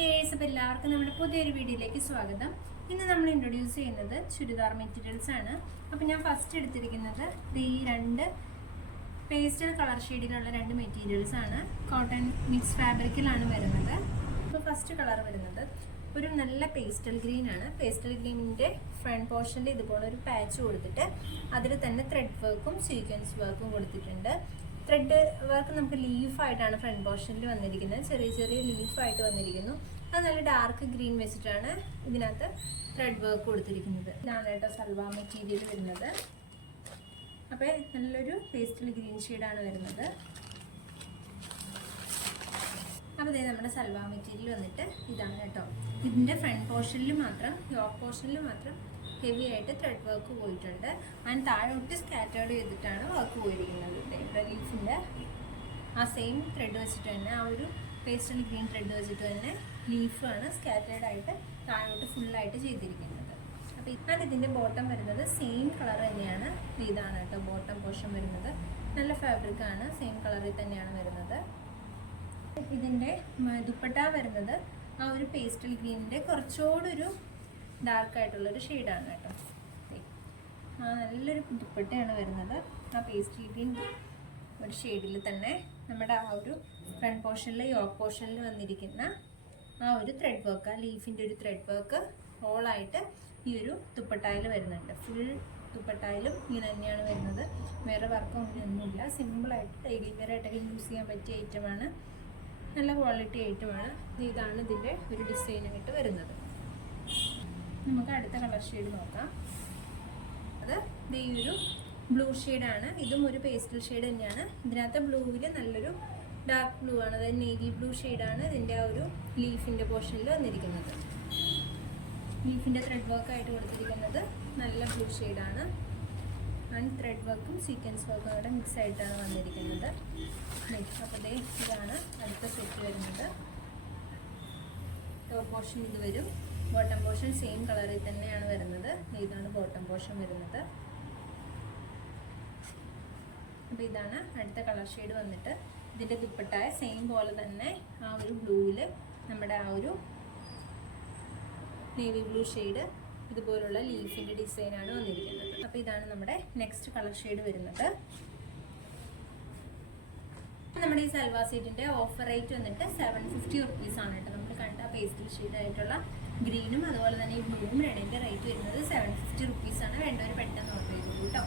Dears അപ്പോൾ എല്ലാവർക്കും നമ്മുടെ പുതിയൊരു വീഡിയോയിലേക്ക് സ്വാഗതം. ഇന്ന് നമ്മൾ ഇൻട്രൊഡ്യൂസ് ചെയ്യുന്നത് ചുരിദാർ മെറ്റീരിയൽസ് ആണ്. അപ്പോൾ ഞാൻ ഫസ്റ്റ് എടുത്തിരിക്കുന്നത് ഈ രണ്ട് പേസ്റ്റൽ കളർ ഷെയ്ഡിലുള്ള രണ്ട് മെറ്റീരിയൽസ് ആണ്. കോട്ടൺ മിക്സ് ഫാബ്രിക്കിലാണ് വരുന്നത്. അപ്പോൾ ഫസ്റ്റ് കളർ വരുന്നത് ഒരു നല്ല പേസ്റ്റൽ ഗ്രീൻ ആണ്. പേസ്റ്റൽ ഗ്രീനിന്റെ ഫ്രണ്ട് പോർഷനിൽ ഇതുപോലെ ഒരു പാച്ച് കൊടുത്തിട്ട് അതിൽ തന്നെ ത്രെഡ് വർക്കും സീക്വൻസ് വർക്കും കൊടുത്തിട്ടുണ്ട്. ത്രെഡ് വർക്ക് നമുക്ക് ലീഫായിട്ടാണ് ഫ്രണ്ട് പോർഷനിൽ വന്നിരിക്കുന്നത്. ചെറിയ ചെറിയ ലീഫായിട്ട് വന്നിരിക്കുന്നു. അത് നല്ല ഡാർക്ക് ഗ്രീൻ വെച്ചിട്ടാണ് ഇതിനകത്ത് ത്രെഡ് വർക്ക് കൊടുത്തിരിക്കുന്നത്. ഇതാണ് കേട്ടോ സൽവാ മെറ്റീരിയൽ വരുന്നത്. അപ്പോൾ നല്ലൊരു പേസ്റ്റൽ ഗ്രീൻ ഷെയ്ഡാണ് വരുന്നത്. അപ്പോൾ ഇതേ നമ്മുടെ സൽവാ മെറ്റീരിയൽ വന്നിട്ട് ഇതാണ് കേട്ടോ. ഇതിന്റെ ഫ്രണ്ട് പോർഷനിൽ മാത്രം യോക്ക് പോർഷനിൽ മാത്രം ഹെവി ആയിട്ട് ത്രെഡ് വർക്ക് പോയിട്ടുണ്ട്. ആൻഡ് താഴോട്ട് സ്കാറ്റേർഡ് ചെയ്തിട്ടാണ് വർക്ക് പോയിരിക്കുന്നത്. ഇവിടെ ലീഫിന്റെ ആ സെയിം ത്രെഡ് വെച്ചിട്ട് തന്നെ ആ ഒരു പേസ്റ്റൽ ഗ്രീൻ ത്രെഡ് വെച്ചിട്ട് തന്നെ ലീഫാണ് സ്കാറ്റേർഡ് ആയിട്ട് താഴോട്ട് ഫുള്ളായിട്ട് ചെയ്തിരിക്കുന്നത്. അപ്പോൾ ഇപ്പം ഇതിന്റെ ബോട്ടം വരുന്നത്. സെയിം കളർ തന്നെയാണ്. ഇതാണ് കേട്ടോ ബോട്ടം പോർഷൻ വരുന്നത്. നല്ല ഫാബ്രിക്കാണ് സെയിം കളറിൽ തന്നെയാണ് വരുന്നത്. ഇതിന്റെ ദുപ്പട്ട വരുന്നത് ആ ഒരു പേസ്റ്റൽ ഗ്രീനിന്റെ കുറച്ചുകൂടൊരു ഡാർക്ക് ആയിട്ടുള്ളൊരു ഷെയ്ഡാണ് കേട്ടോ. നല്ലൊരു ദുപ്പട്ടയാണ് വരുന്നത്. ആ പേസ്റ്റ് ഗ്രീൻ ഒരു ഷെയ്ഡിൽ തന്നെ നമ്മുടെ ആ ഒരു ഫ്രണ്ട് പോർഷനിൽ യോക്ക് പോർഷനിൽ വന്നിരിക്കുന്ന ആ ഒരു ത്രെഡ് വർക്ക് ആ ലീഫിന്റെ ഒരു ത്രെഡ് വർക്ക് ഹോളായിട്ട് ഈ ഒരു തുപ്പട്ടായിൽ വരുന്നുണ്ട്. ഫുൾ തുപ്പട്ടായാലും ഇങ്ങനെ തന്നെയാണ് വരുന്നത്. വേറെ വർക്കും ഒന്നുമില്ല സിമ്പിളായിട്ട് ഡെയിലി വെയർ ആയിട്ടൊക്കെ യൂസ് ചെയ്യാൻ പറ്റിയ ഐറ്റമാണ് നല്ല ക്വാളിറ്റി ഐറ്റമാണ് ഇതാണ് ഇതിന്റെ ഒരു ഡിസൈനായിട്ട് വരുന്നത്. നമുക്ക് അടുത്ത കളർ ഷെയ്ഡ് നോക്കാം. അത് ഈ ഒരു ബ്ലൂ ഷെയ്ഡാണ് ഇതും ഒരു പേസ്റ്റൽ ഷെയ്ഡ് തന്നെയാണ്. ഇതിനകത്ത് ബ്ലൂവിൽ നല്ലൊരു ഡാർക്ക് ബ്ലൂ ആണ്. അതായത് നേവി ബ്ലൂ ഷെയ്ഡാണ് ഇതിന്റെ ആ ഒരു ലീഫിന്റെ പോർഷനിൽ വന്നിരിക്കുന്നത്. ലീഫിന്റെ ത്രെഡ് വർക്ക് ആയിട്ട് കൊടുത്തിരിക്കുന്നത് നല്ല ബ്ലൂ ഷെയ്ഡാണ് ആൻഡ് ത്രെഡ് വർക്കും സീക്വൻസ് വർക്കും കൂടെ മിക്സ് ആയിട്ടാണ് വന്നിരിക്കുന്നത്. അപ്പോൾ ദേ ഇതാണ് അടുത്ത സെറ്റ് വരുന്നത്. ടോപ്പ് പോർഷൻ ഇത് വരും. ബോട്ടം പോർഷൻ സെയിം കളറിൽ തന്നെയാണ് വരുന്നത്. ഇതാണ് ബോട്ടം പോർഷൻ വരുന്നത്. അപ്പോൾ ഇതാണ് അടുത്ത കളർ ഷെയ്ഡ് വന്നിട്ട്. ഇതിന്റെ ദുപ്പട്ടായ സെയിം പോലെ തന്നെ ആ ഒരു ബ്ലൂവിൽ നമ്മുടെ ആ ഒരു നേവി ബ്ലൂ ഷെയ്ഡ് ഇതുപോലുള്ള ലീഫിന്റെ ഡിസൈനാണ് വന്നിരിക്കുന്നത്. അപ്പോൾ ഇതാണ് നമ്മുടെ നെക്സ്റ്റ് കളർ ഷെയ്ഡ് വരുന്നത്. നമ്മുടെ ഈ സൽവാ സീറ്റിന്റെ ഓഫർ റേറ്റ് വന്നിട്ട് സെവൻ ഫിഫ്റ്റി റുപ്പീസ് ആണ് കേട്ടോ. നമ്മൾ കണ്ട പേസ്റ്റൽ ഷെയ്ഡ് ആയിട്ടുള്ള ഗ്രീനും അതുപോലെ തന്നെ ഈ ബ്ലൂവും റെഡിന്റെ റേറ്റ് വരുന്നത് സെവൻ ഫിഫ്റ്റി റുപ്പീസ് ആണ്. വേണ്ടവർ പെട്ടെന്ന് ഓർഡർ ചെയ്തോളൂ കേട്ടോ